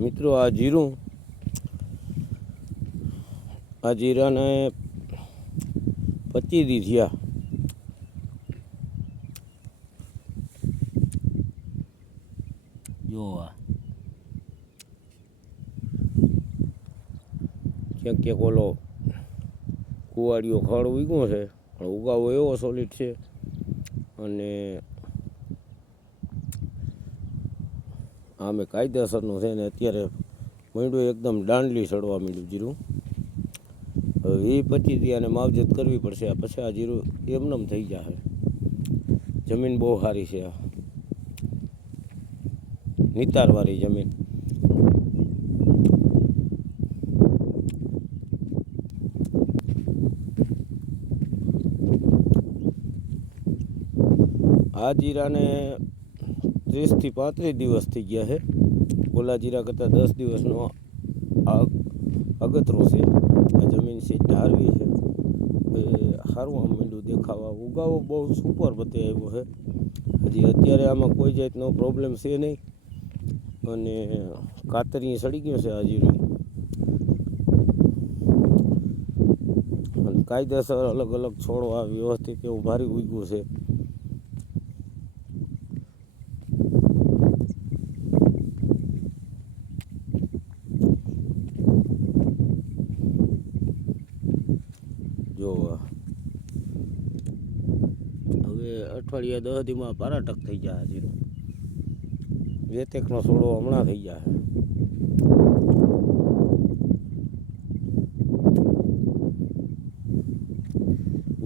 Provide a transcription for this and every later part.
મિત્રો આ જીરાને 25 દી થયા. જો ક્યાંક ઓલો કુવાડીઓ ખડ ઉગ્યો છે, પણ ઉગાવો એવો સોલિડ છે. અને આમે કાયદેસરનું છે ને અત્યારે માંડ્યું એકદમ દાંડલી ચડવા માંડ્યું જીરું. હવે 25 દી આને માવજત કરવી પડશે, પછી આ જીરું એમનેમ થઈ જશે. જમીન બહુ સારી છે, આ નિતારવાળી જમીન. આ જીરાને 30 થી 35 દિવસ થઈ ગયા છે. ઓલા જીરા કરતાં 10 દિવસનો અગતરો છે. આ જમીન છે ઢારવી છે, એ સારું આમ માંડ્યું દેખાવા. ઉગાવો બહુ સુપર બધે આવ્યો છે. હજી અત્યારે આમાં કોઈ જાતનો પ્રોબ્લેમ છે નહીં. અને કાતરી સડી ગયો છે આ જીરું. અને કાયદેસર અલગ અલગ છોડવા વ્યવસ્થિત એવું ભારી ઉગ્યું છે. જો હવે અઠવાડિયા 10 દીમાં પારાટક થઈ જાય જીરું. વેતેકનો છોડો હમણાં થઈ જાય.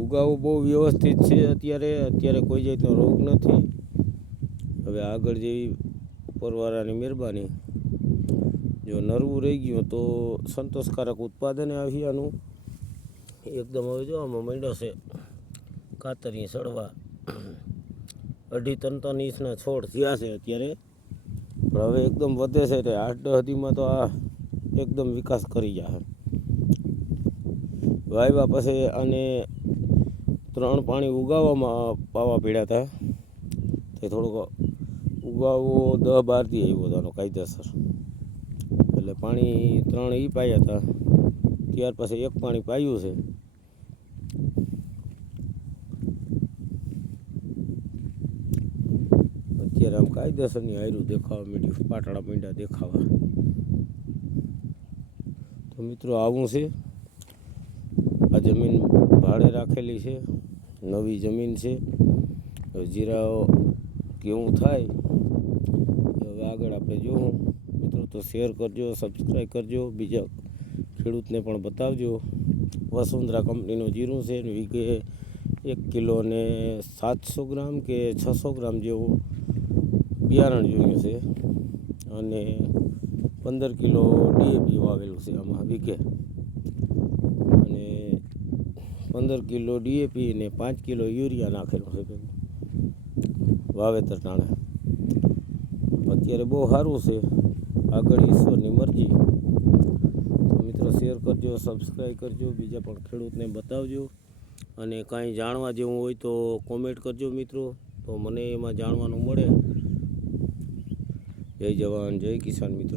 ઉગાવો બહુ વ્યવસ્થિત છે. અત્યારે કોઈ જાતનો રોગ નથી. હવે આગળ જેવી ઉપરવાળાની મહેરબાની. જો નરવું રહી ગયું તો સંતોષકારક ઉત્પાદન આવી આનું એકદમ. હવે જો આમાં માંડ્યો છે કાતરી સડવા. 2.5-3 ઇંચના છોડ થયા છે અત્યારે, પણ હવે એકદમ વધે છે. એટલે 8-10 દીમાં તો આ એકદમ વિકાસ કરી જાય. વાવ્યા પછી અને 3 પાણી ઉગાવવામાં પાવા પડ્યા હતા. તે થોડોક ઉગાવો 10-12 દી આવ્યો હતો કાયદેસર. એટલે પાણી 3 એ પાયા હતા. ત્યાર પછી 1 પાણી પાયું છે. અત્યારે આમ કાયદેસરની હાયરું દેખાવા માંડ્યું, પાટડા માંડ્યા દેખાવા. તો મિત્રો આવું છે. આ જમીન ભાડે રાખેલી છે, નવી જમીન છે. હવે જીરા કેવું થાય હવે આગળ આપણે જોવું. મિત્રો તો શેર કરજો, સબસ્ક્રાઈબ કરજો, બીજા ખેડૂતને પણ બતાવજો. વસુંધરા કંપનીનું જીરું છે. વીઘે 1 કિલો ને 700 ગ્રામ કે 600 ગ્રામ જેવું બિયારણ જોયું છે. અને 15 કિલો ડીએપી વાવેલું છે આમાં વીઘે. અને 15 કિલો ડીએપી ને 5 કિલો યુરિયા નાખેલું છે વાવેતર ટાણે. અત્યારે બહુ સારું છે. આગળ ઈશ્વરની મરજી. તો મિત્રો શેર કરજો, સબસ્ક્રાઈબ કરજો, બીજા પણ ખેડૂતને બતાવજો. અને કાંઈ જાણવા જેવું હોય તો કોમેન્ટ કરજો મિત્રો, તો મને એમાં જાણવાનું મળે. જય જવાન, જય કિસાન મિત્રો.